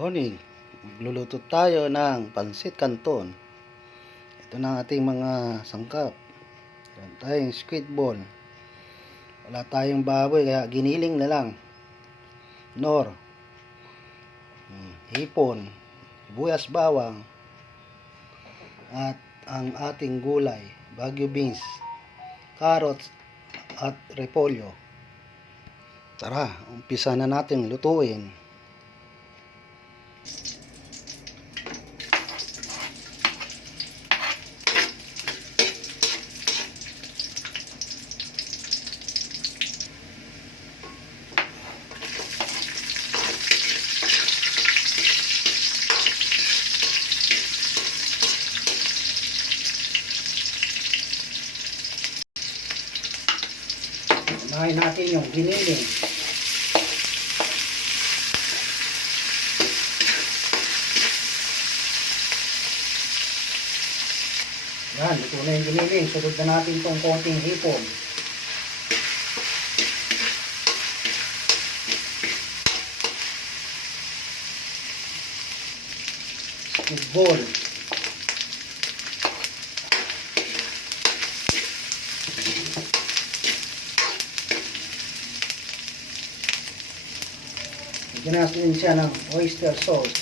morning. Magluluto tayo ng pansit canton. Ito na ang ating mga sangkap. Meron tayong squid ball. Wala tayong baboy kaya giniling na lang. Nor. Hmm, Hipon. Sibuyas bawang. At ang ating gulay. Baguio beans. Carrots at repolyo. Tara, umpisa na natin lutuin. Unahin natin yung giniling. Yan, ito na yung giniling. Sunod na natin itong konting hipon. Squid Bigyan natin siya ng oyster sauce.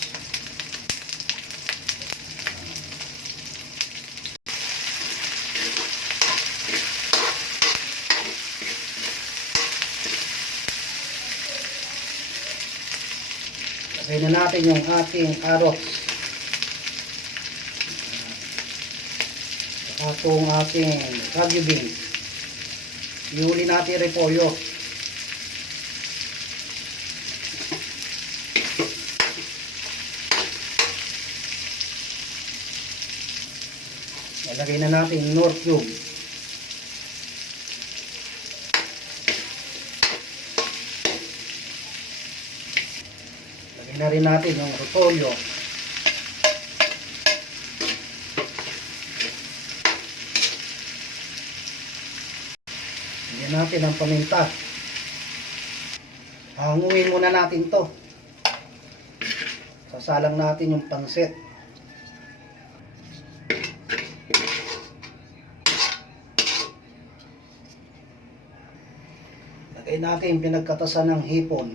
Lagay na natin yung ating carrots. Saka itong ating bagu beans. Ihuli natin repolyo. Lalagay na natin North Cube. Lagay na rin natin yung repolyo. Lagyan natin ang paminta. Hanguin muna natin to. Sasalang natin yung pansit. Lagay natin pinagkatasan ng hipon.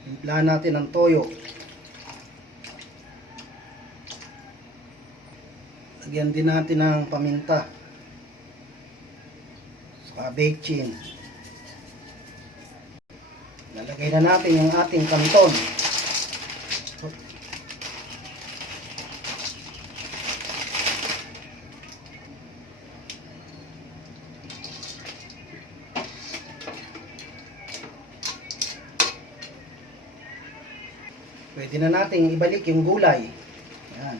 Timplahan natin ng toyo. Lagyan din natin ng paminta. Saka bacon. Lalagay na natin yung ating kanton. Pwede na natin ibalik yung gulay. Yan.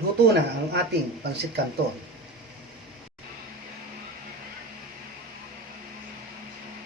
Luto na ang ating pansit canton.